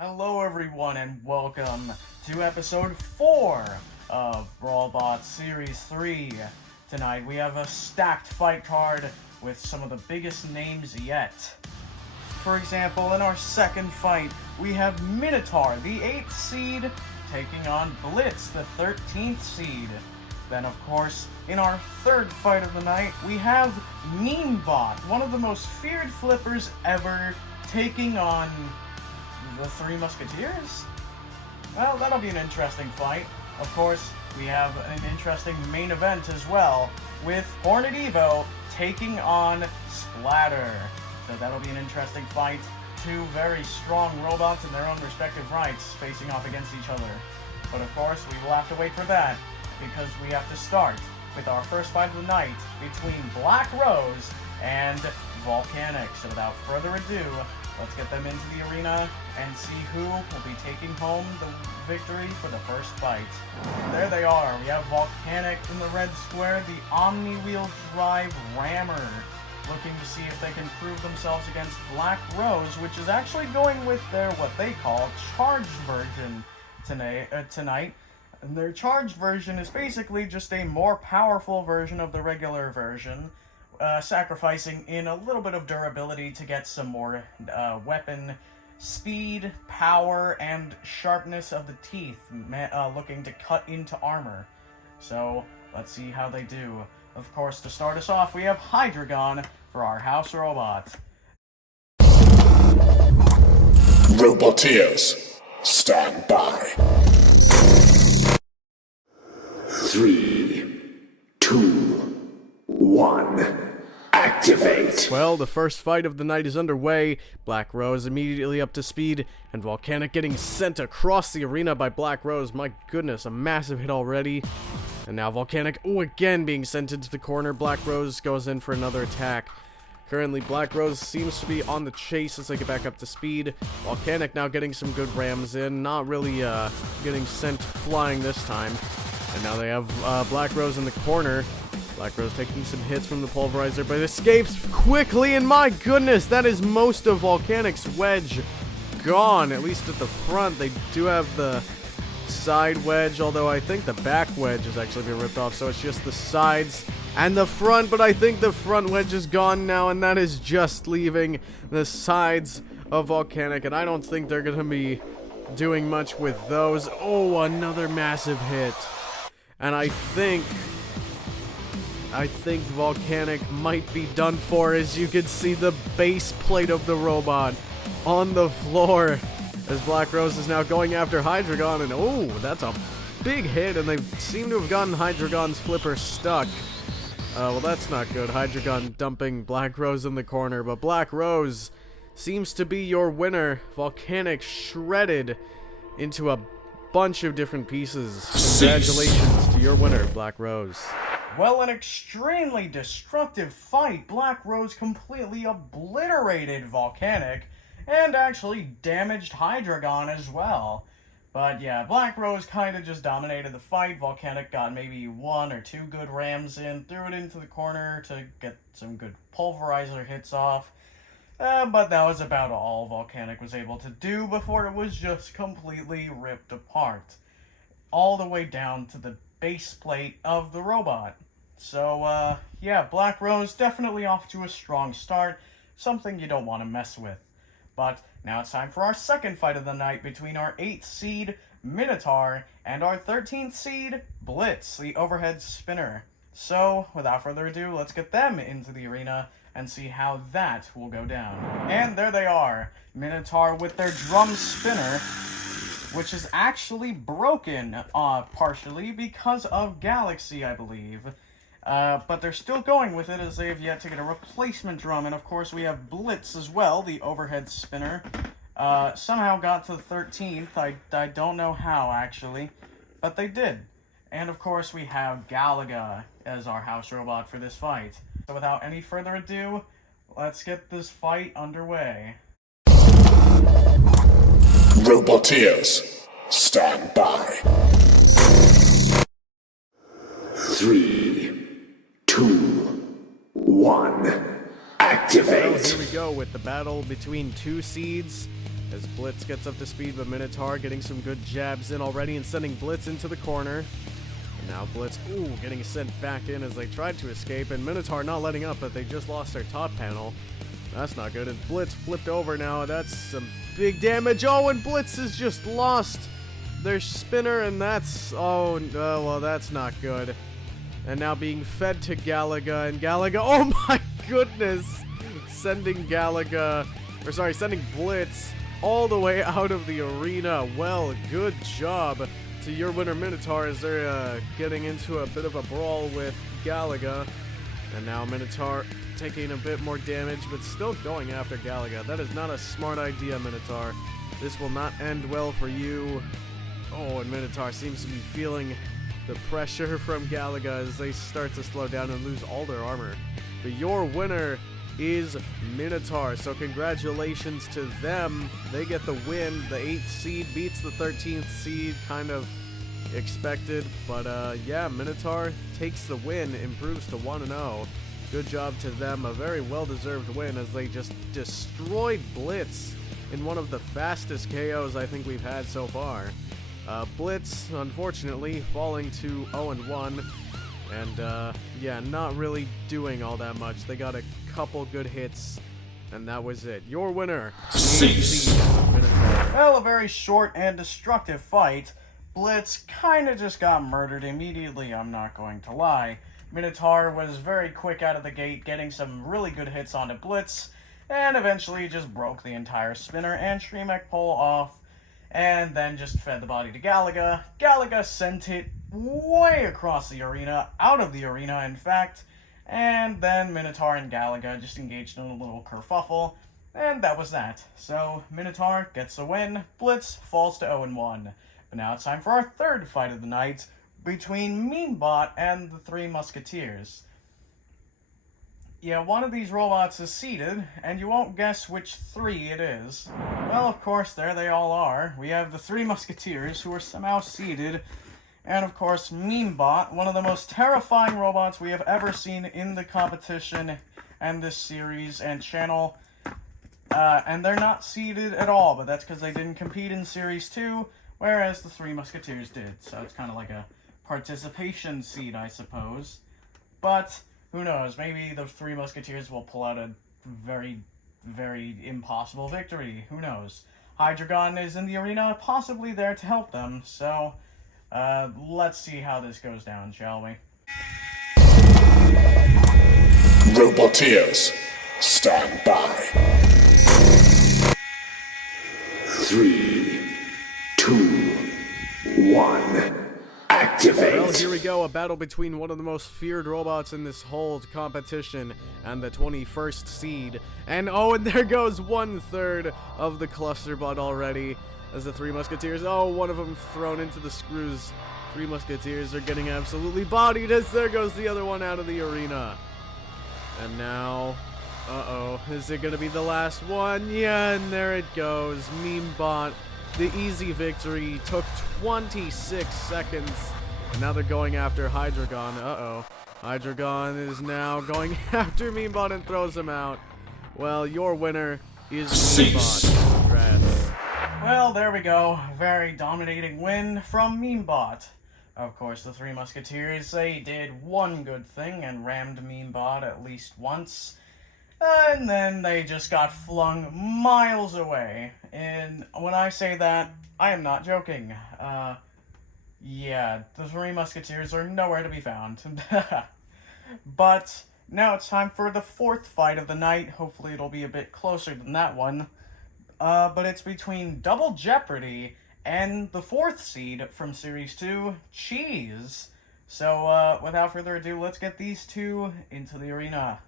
Hello everyone and welcome to episode 4 of Brawlbots Series 3. Tonight we have a stacked fight card with some of the biggest names yet. For example, in our second fight, we have Minotaur, the 8th seed, taking on Blitz, the 13th seed. Then, of course, in our third fight of the night, we have Memebot, one of the most feared flippers ever, taking on the Three Musketeers? Well, that'll be an interesting fight. Of course, we have an interesting main event as well, with Hornet Evo taking on Splatter. So that'll be an interesting fight. Two very strong robots in their own respective rights facing off against each other. But of course, we will have to wait for that, because we have to start with our first fight of the night between Black Rose and Volcanic. So without further ado, let's get them into the arena and see who will be taking home the victory for the first fight. There they are. We have Volcanic in the red square, the Omni-Wheel Drive Rammer, looking to see if they can prove themselves against Black Rose, which is actually going with their, what they call, charged version tonight. And their charged version is basically just a more powerful version of the regular version, sacrificing in a little bit of durability to get some more weapon speed, power, and sharpness of the teeth, looking to cut into armor. So, let's see how they do. Of course, to start us off, we have Hydreigon for our house robot. Roboteers, stand by. 3, 2, 1, activate! Well, the first fight of the night is underway. Black Rose immediately up to speed, and Volcanic getting sent across the arena by Black Rose. My goodness, a massive hit already. And now Volcanic, again being sent into the corner. Black Rose goes in for another attack. Currently, Black Rose seems to be on the chase as they get back up to speed. Volcanic now getting some good rams in, not really getting sent flying this time. And now they have Black Rose in the corner. Black Rose taking some hits from the pulverizer, but escapes quickly, and my goodness, that is most of Volcanic's wedge gone, at least at the front. They do have the side wedge, although I think the back wedge has actually been ripped off, so it's just the sides and the front, but I think the front wedge is gone now, and that is just leaving the sides of Volcanic, and I don't think they're going to be doing much with those. Oh, another massive hit. And I think Volcanic might be done for, as you can see the base plate of the robot on the floor as Black Rose is now going after Hydreigon, and that's a big hit, and they seem to have gotten Hydreigon's flipper stuck. Well, that's not good. Hydreigon dumping Black Rose in the corner, but Black Rose seems to be your winner. Volcanic shredded into a bunch of different pieces. Congratulations to your winner, Black Rose. Well, an extremely destructive fight. Black Rose completely obliterated Volcanic, and actually damaged Hydreigon as well. But yeah, Black Rose kind of just dominated the fight. Volcanic got maybe 1 or 2 good rams in, threw it into the corner to get some good pulverizer hits off. But that was about all Volcanic was able to do before it was just completely ripped apart. All the way down to the base plate of the robot. So, yeah, Black Rose definitely off to a strong start. Something you don't want to mess with. But now it's time for our second fight of the night between our 8th seed, Minotaur, and our 13th seed, Blitz, the overhead spinner. So, without further ado, let's get them into the arena and see how that will go down. And there they are, Minotaur with their drum spinner, which is actually broken, partially because of Galaxy, I believe. But they're still going with it as they have yet to get a replacement drum. And of course we have Blitz as well, the overhead spinner. Somehow got to the 13th. I don't know how, actually. But they did. And of course we have Galaga as our house robot for this fight. So without any further ado, let's get this fight underway. Roboteers, stand by. 3, 2, 1, activate! Well, here we go with the battle between two seeds. as Blitz gets up to speed, but Minotaur getting some good jabs in already and sending Blitz into the corner. And now Blitz, getting sent back in as they tried to escape, and Minotaur not letting up, but they just lost their top panel. That's not good, and Blitz flipped over now. That's some big damage. Oh, and Blitz has just lost their spinner, and that's, well, that's not good. And now being fed to Galaga, and Galaga, oh my goodness, sending Blitz all the way out of the arena. Well, good job to your winner Minotaur as they're getting into a bit of a brawl with Galaga. And now Minotaur taking a bit more damage, but still going after Galaga. That is not a smart idea, Minotaur. This will not end well for you. Oh, and Minotaur seems to be feeling the pressure from Galaga as they start to slow down and lose all their armor. But your winner is Minotaur, so congratulations to them. They get the win. The 8th seed beats the 13th seed, kind of expected, but yeah, Minotaur takes the win, improves to 1-0. Good job to them, a very well-deserved win as they just destroyed Blitz in one of the fastest KOs I think we've had so far. Blitz, unfortunately, falling to 0-1, and yeah, not really doing all that much. They got a couple good hits, and that was it. Your winner, Minotaur. Well, a very short and destructive fight. Blitz kind of just got murdered immediately, I'm not going to lie. Minotaur was very quick out of the gate, getting some really good hits onto Blitz, and eventually just broke the entire spinner and Shremek pole off, and then just fed the body to Galaga. Galaga sent it way across the arena, out of the arena in fact, and then Minotaur and Galaga just engaged in a little kerfuffle, and that was that. So Minotaur gets the win, Blitz falls to 0-1. But now it's time for our third fight of the night between Memebot and the Three Musketeers. Yeah, one of these robots is seated, and you won't guess which three it is. Well, of course, there they all are. We have the Three Musketeers, who are somehow seated, and of course, Memebot, one of the most terrifying robots we have ever seen in the competition and this series and channel. And they're not seated at all, but that's because they didn't compete in Series 2, whereas the Three Musketeers did. So it's kind of like a participation seed, I suppose. But who knows? Maybe the Three Musketeers will pull out a very, very impossible victory. Who knows? Hydreigon is in the arena, possibly there to help them. So let's see how this goes down, shall we? Roboteers, stand by. 3, 2, 1. Activate. Well, here we go, a battle between one of the most feared robots in this whole competition and the 21st seed. And oh, and there goes 1/3 of the clusterbot already as the Three Musketeers, one of them thrown into the screws. Three Musketeers are getting absolutely bodied as there goes the other one out of the arena. And now, is it going to be the last one? Yeah, and there it goes. Memebot, the easy victory, took 26 seconds. And now they're going after Hydreigon. Hydreigon is now going after Memebot and throws him out. Well, your winner is Memebot. Congrats. Well, there we go. Very dominating win from Memebot. Of course, the Three Musketeers, they did one good thing and rammed Memebot at least once. And then they just got flung miles away. And when I say that, I am not joking. Yeah, the Three Musketeers are nowhere to be found. But now it's time for the fourth fight of the night. Hopefully it'll be a bit closer than that one. But it's between Double Jeopardy and the 4th seed from Series 2, Cheese. So, without further ado, let's get these two into the arena.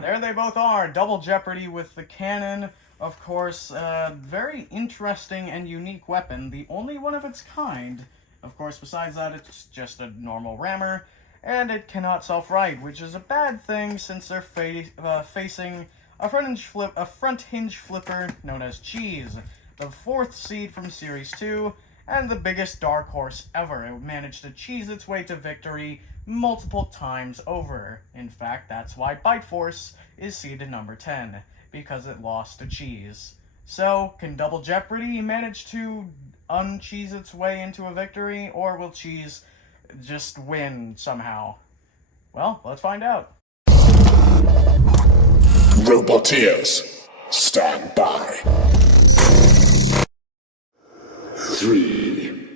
There they both are, Double Jeopardy with the cannon, of course, very interesting and unique weapon, the only one of its kind. Of course, besides that, it's just a normal rammer, and it cannot self-right, which is a bad thing since they're facing a front hinge flipper known as Cheese, the 4th seed from Series 2, and the biggest dark horse ever. It managed to cheese its way to victory multiple times over. In fact, that's why Bite Force is seeded number 10, because it lost to Cheese. So, can Double Jeopardy manage to uncheese its way into a victory, or will Cheese just win somehow? Well, let's find out. Roboteers, stand by. 3,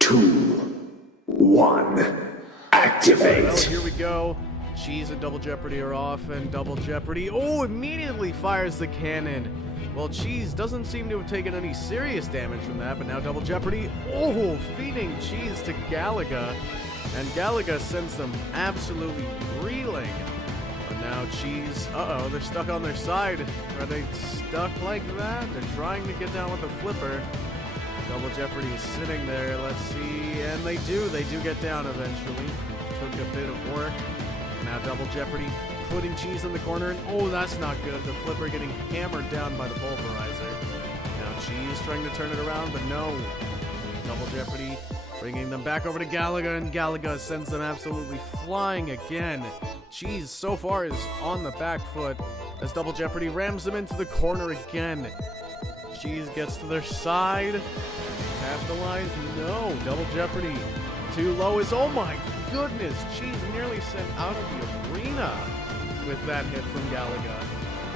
2, 1, activate. Well, here we go. Cheese and Double Jeopardy are off, and Double Jeopardy, immediately fires the cannon. Well, Cheese doesn't seem to have taken any serious damage from that, but now Double Jeopardy, feeding Cheese to Galaga, and Galaga sends them absolutely reeling. But now Cheese, they're stuck on their side. Are they stuck like that? They're trying to get down with the flipper. Double Jeopardy is sitting there, let's see, and they do get down eventually. Took a bit of work. Now Double Jeopardy putting Cheese in the corner, and that's not good. The flipper getting hammered down by the pulverizer. Now Cheese trying to turn it around, but no. Double Jeopardy bringing them back over to Galaga, and Galaga sends them absolutely flying again. Cheese so far is on the back foot as Double Jeopardy rams them into the corner again. Cheese gets to their side. Capitalize? No. Double Jeopardy. Too low is, oh my goodness. Cheese nearly sent out of the arena with that hit from Galaga.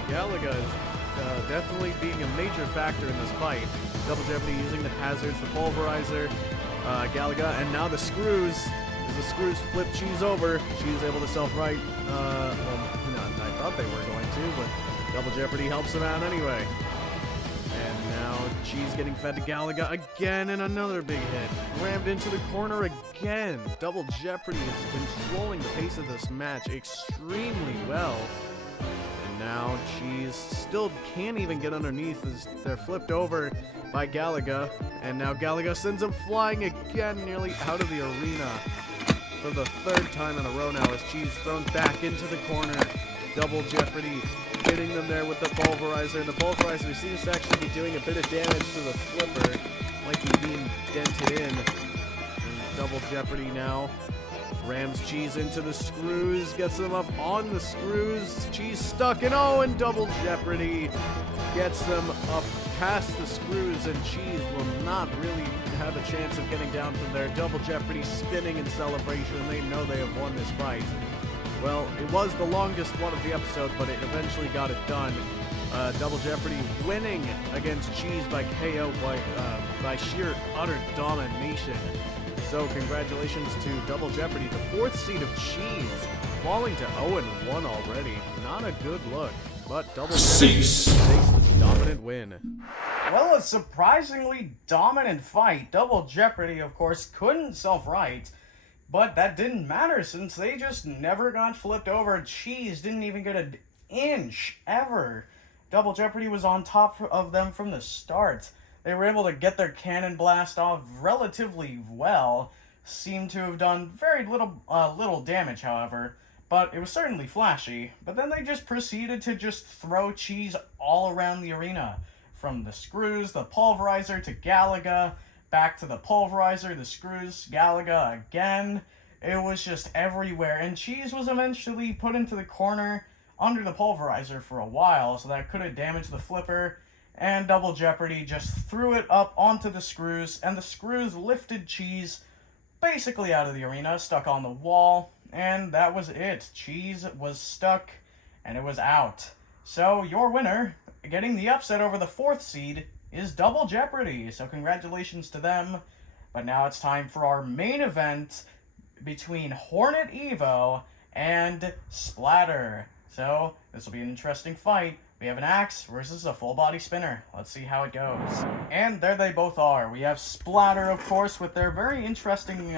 Galaga is definitely being a major factor in this fight. Double Jeopardy using the hazards, the pulverizer, Galaga, and now the screws. As the screws flip Cheese over, Cheese able to self-right. I thought they were going to, but Double Jeopardy helps him out anyway. And now Cheese getting fed to Galaga again, and another big hit. Rammed into the corner again. Double Jeopardy is controlling the pace of this match extremely well. And now Cheese still can't even get underneath as they're flipped over by Galaga. And now Galaga sends him flying again, nearly out of the arena. For the third time in a row now as Cheese thrown back into the corner. Double Jeopardy hitting them there with the pulverizer, and the pulverizer seems to actually be doing a bit of damage to the flipper, like he's being dented in. And Double Jeopardy now rams Cheese into the screws, gets them up on the screws. Cheese stuck, and Double Jeopardy gets them up past the screws, and Cheese will not really have a chance of getting down from there. Double Jeopardy spinning in celebration. They know they have won this fight. Well, it was the longest one of the episode, but it eventually got it done. Double Jeopardy winning against Cheese by KO by sheer utter domination. So congratulations to Double Jeopardy, the 4th seed of Cheese, falling to 0-1 already. Not a good look, but Double Jeopardy takes the dominant win. Well, a surprisingly dominant fight. Double Jeopardy, of course, couldn't self-right. But that didn't matter since they just never got flipped over. Cheese didn't even get an inch ever. Double Jeopardy was on top of them from the start. They were able to get their cannon blast off relatively well. Seemed to have done very little damage, however. But it was certainly flashy. But then they just proceeded to just throw Cheese all around the arena. From the screws, the pulverizer, to Galaga. Back to the pulverizer, the screws, Galaga again. It was just everywhere. And Cheese was eventually put into the corner under the pulverizer for a while, so that could have damaged the flipper. And Double Jeopardy just threw it up onto the screws, and the screws lifted Cheese basically out of the arena, stuck on the wall. And that was it. Cheese was stuck, and it was out. So your winner, getting the upset over the 4th seed, is Double Jeopardy, so congratulations to them. But now it's time for our main event between Hornet Evo and Splatter. So this will be an interesting fight. We have an axe versus a full body spinner. Let's see how it goes. And there they both are. We have Splatter, of course, with their very interesting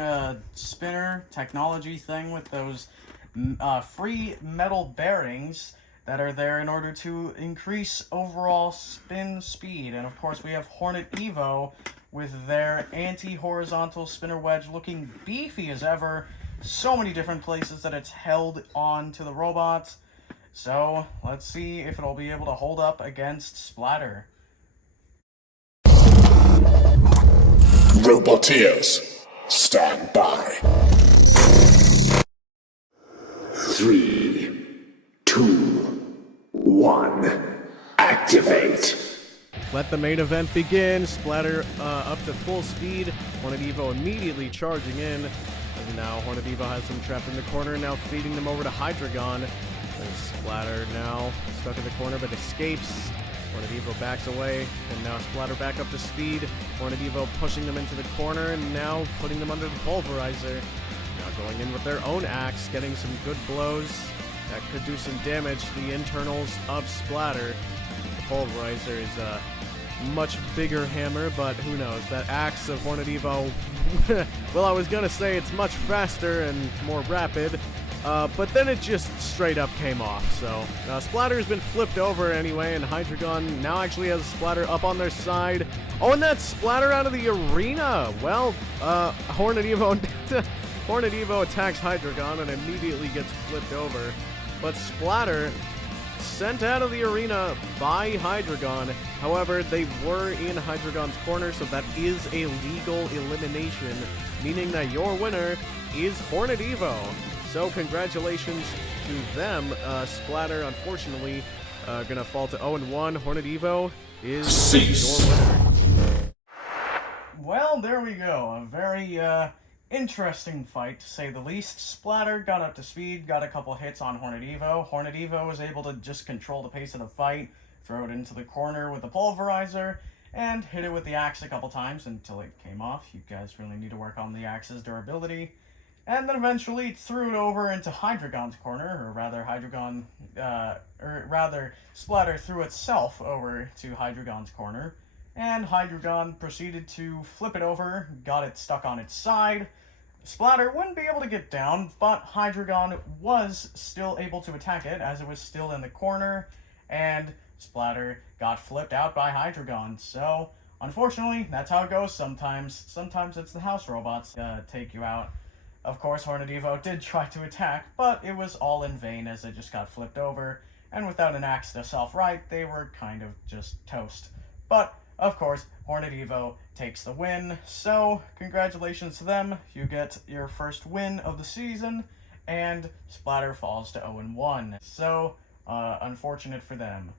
spinner technology thing with those free metal bearings that are there in order to increase overall spin speed. And of course we have Hornet Evo with their anti-horizontal spinner wedge looking beefy as ever. So many different places that it's held on to the robot. So let's see if it'll be able to hold up against Splatter. Roboteers, stand by. 3, 2, 1, activate. let the main event begin. Splatter up to full speed. Hornet Evo immediately charging in. And now Hornet Evo has them trapped in the corner, now feeding them over to Hydreigon. There's Splatter now stuck in the corner but escapes. Hornet Evo backs away, and now Splatter back up to speed. Hornet Evo pushing them into the corner, and now putting them under the Pulverizer. Now going in with their own axe, getting some good blows that could do some damage to the internals of Splatter. The Pulverizer is a much bigger hammer, but who knows? That axe of Hornet Evo, well, I was gonna say it's much faster and more rapid, but then it just straight up came off. So Splatter's been flipped over anyway, and Hydreigon now actually has Splatter up on their side. Oh, and that's Splatter out of the arena. Well, Hornet Evo attacks Hydreigon and immediately gets flipped over, but Splatter sent out of the arena by Hydreigon. However, they were in Hydreigon's corner, so that is a legal elimination, meaning that your winner is Hornet Evo. So congratulations to them. Splatter, unfortunately, gonna fall to 0-1. Hornet Evo is your winner. Well, there we go. A very interesting fight, to say the least. Splatter got up to speed, got a couple hits on Hornet Evo. Hornet Evo was able to just control the pace of the fight, throw it into the corner with the Pulverizer, and hit it with the axe a couple times until it came off. You guys really need to work on the axe's durability. And then eventually threw it over into Hydreigon's corner, or rather, Splatter threw itself over to Hydreigon's corner, and Hydreigon proceeded to flip it over, got it stuck on its side. Splatter wouldn't be able to get down, but Hydreigon was still able to attack it as it was still in the corner, and Splatter got flipped out by Hydreigon. So, unfortunately, that's how it goes sometimes. Sometimes it's the house robots take you out. Of course, Hornet Evo did try to attack, but it was all in vain as it just got flipped over, and without an axe to self-right, they were kind of just toast. But, of course, Hornet Evo takes the win, so congratulations to them. You get your first win of the season, and Splatter falls to 0-1. So, unfortunate for them.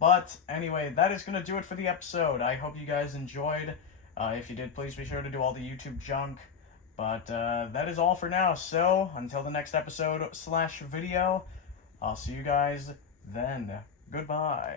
But, anyway, that is going to do it for the episode. I hope you guys enjoyed. If you did, please be sure to do all the YouTube junk. But that is all for now. So, until the next episode /video, I'll see you guys then. Goodbye.